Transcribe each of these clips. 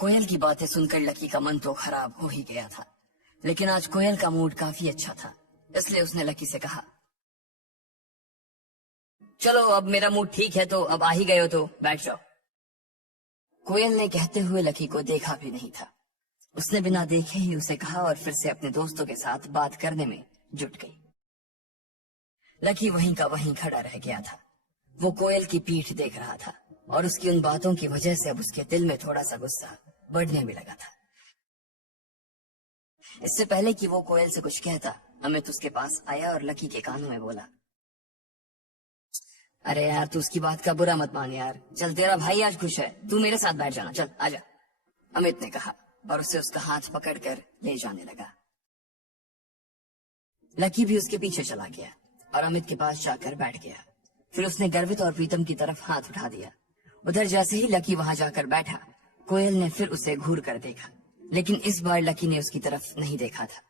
कोयल की बातें सुनकर लकी का मन तो खराब हो ही गया था, लेकिन आज कोयल का मूड काफी अच्छा था, इसलिए उसने लकी से कहा, चलो अब मेरा मूड ठीक है तो अब आ ही गए हो तो बैठ जाओ। कोयल ने कहते हुए लकी को देखा भी नहीं था। उसने बिना देखे ही उसे कहा और फिर से अपने दोस्तों के साथ बात करने में जुट गई। लकी वहीं का वहीं खड़ा रह गया था। वो कोयल की पीठ देख रहा था और उसकी उन बातों की वजह से अब उसके दिल में थोड़ा सा गुस्सा बढ़ने भी लगा था। इससे पहले कि वो कोयल से कुछ कहता, अमित उसके पास आया और लकी के कानों में बोला, अरे यार तू उसकी बात का बुरा मत मान यार, चल तेरा भाई आज खुश है, तू मेरे साथ बैठ जाना, चल आजा। अमित ने कहा और उसे उसका हाथ पकड़कर ले जाने लगा। लकी भी उसके पीछे चला गया और अमित के पास जाकर बैठ गया। फिर उसने गर्वित और प्रीतम की तरफ हाथ उठा दिया। उधर जैसे ही लकी वहां जाकर बैठा, कोयल ने फिर उसे घूर कर देखा, लेकिन इस बार लकी ने उसकी तरफ नहीं देखा था।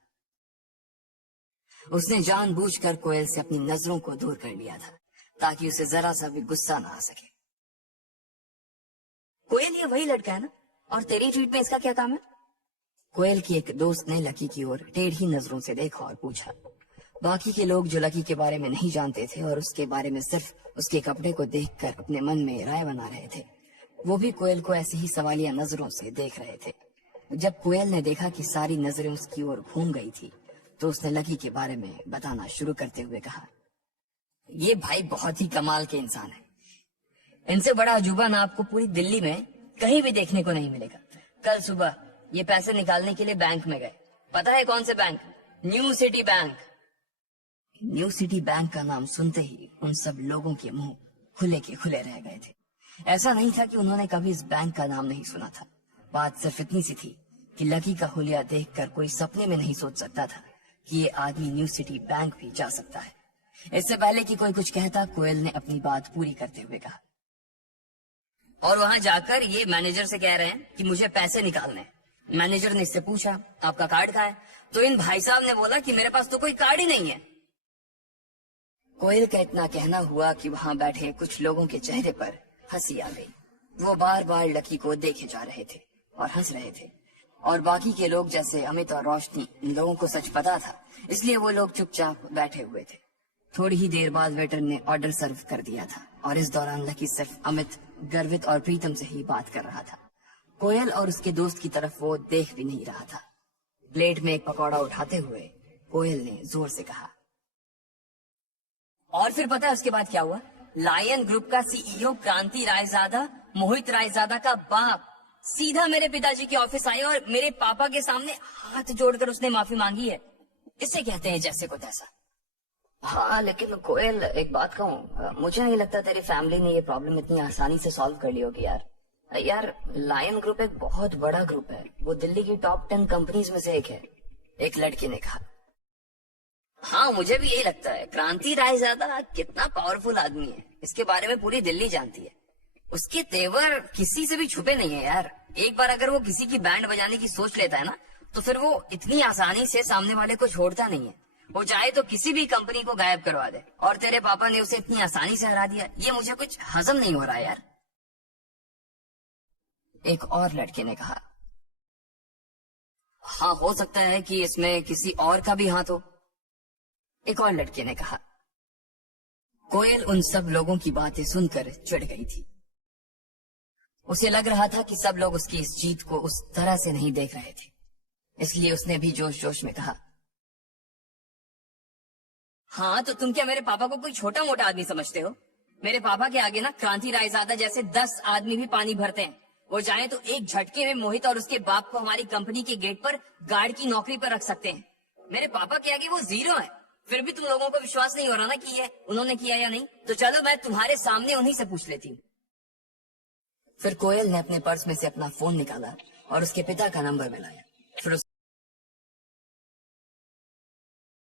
उसने जानबूझकर कोयल से अपनी नजरों को दूर कर लिया था ताकि उसे जरा सा भी गुस्सा ना आ सके। कोयल ये वही लड़का है ना, और तेरी ट्वीट में इसका क्या काम है? कोयल की एक दोस्त ने लकी की ओर टेढ़ी नजरों से देखा और पूछा। बाकी के लोग जो लकी के बारे में नहीं जानते थे और उसके बारे में सिर्फ उसके कपड़े को देखकर अपने मन में राय बना रहे थे, वो भी कोयल को ऐसे ही सवालिया नजरों से देख रहे थे। जब कोयल ने देखा कि सारी नजरें उसकी ओर घूम गई थी, तो उसने लकी के बारे में बताना शुरू करते हुए कहा, ये भाई बहुत ही कमाल के इंसान है। इनसे बड़ा अजूबा ना आपको पूरी दिल्ली में कहीं भी देखने को नहीं मिलेगा। कल सुबह ये पैसे निकालने के लिए बैंक में गए। पता है कौन से bank? New city bank. New city bank का नाम सुनते ही उन सब लोगों के मुंह खुले के खुले रह गए थे। ऐसा नहीं था कि उन्होंने कभी इस बैंक का नाम नहीं सुना था। बात सिर्फ इतनी सी थी कि लकी का हुलिया देखकर कोई सपने में नहीं सोच सकता था कि ये आदमी न्यू सिटी बैंक भी जा सकता है। इससे पहले कि कोई कुछ कहता, कोयल ने अपनी बात पूरी करते हुए कहा, और वहां जाकर ये मैनेजर से कह रहे हैं कि मुझे पैसे निकालने हैं। मैनेजर ने इससे पूछा, आपका कार्ड कहाँ है? तो इन भाई साहब ने बोला कि मेरे पास तो कोई कार्ड ही नहीं है। कोयल का इतना कहना हुआ कि वहां बैठे कुछ लोगों के चेहरे पर हंसी आ गई। वो बार बार लकी को देखे जा रहे थे और हंस रहे थे, और बाकी के लोग जैसे अमित और रोशनी, इन लोगों को सच पता था, इसलिए वो लोग चुपचाप बैठे हुए थे। थोड़ी ही देर बाद वेटर ने ऑर्डर सर्व कर दिया था और इस दौरान लकी सिर्फ अमित, गर्वित और प्रीतम से ही बात कर रहा था। कोयल और उसके दोस्त की तरफ वो देख भी नहीं रहा था। प्लेट में एक पकौड़ा उठाते हुए कोयल ने जोर से कहा, और फिर पता है उसके बाद क्या हुआ? लायन ग्रुप का सीईओ क्रांति रायजादा, मोहित रायजादा का बाप, सीधा मेरे पिताजी के ऑफिस आया और मेरे पापा के सामने हाथ जोड़कर उसने माफी मांगी है। इसे कहते हैं जैसे को तैसा। हाँ लेकिन कोयल, एक बात कहूँ, मुझे नहीं लगता तेरी फैमिली ने ये प्रॉब्लम इतनी आसानी से सॉल्व कर ली होगी यार। लायन ग्रुप एक बहुत बड़ा ग्रुप है, वो दिल्ली की टॉप 10 कंपनीज में से एक है। एक लड़के ने कहा, हाँ मुझे भी यही लगता है। क्रांति रायजादा कितना पावरफुल आदमी है, इसके बारे में पूरी दिल्ली जानती है। उसके तेवर किसी से भी छुपे नहीं है यार। एक बार अगर वो किसी की बैंड बजाने की सोच लेता है ना, तो फिर वो इतनी आसानी से सामने वाले को छोड़ता नहीं है। वो चाहे तो किसी भी कंपनी को गायब करवा दे, और तेरे पापा ने उसे इतनी आसानी से हरा दिया, ये मुझे कुछ हजम नहीं हो रहा है यार। एक और लड़के ने कहा, हाँ हो सकता है कि इसमें किसी और का भी हाथ हो। एक और लड़के ने कहा। कोयल उन सब लोगों की बातें सुनकर चिढ़ गई थी। उसे लग रहा था कि सब लोग उसकी इस जीत को उस तरह से नहीं देख रहे थे, इसलिए उसने भी जोश जोश में कहा, हाँ तो तुम क्या मेरे पापा को कोई छोटा मोटा आदमी समझते हो? मेरे पापा के आगे ना क्रांति रायजादा जैसे 10 आदमी भी पानी भरते हैं। वो चाहे तो एक झटके में मोहित और उसके बाप को हमारी कंपनी के गेट पर गार्ड की नौकरी पर रख सकते हैं। मेरे पापा के आगे वो जीरो है। फिर भी तुम लोगों को विश्वास नहीं हो रहा ना कि ये उन्होंने किया या नहीं? तो चलो मैं तुम्हारे सामने उन्हीं से पूछ लेती हूँ। फिर कोयल ने अपने पर्स में से अपना फोन निकाला और उसके पिता का नंबर मिलाया। फिर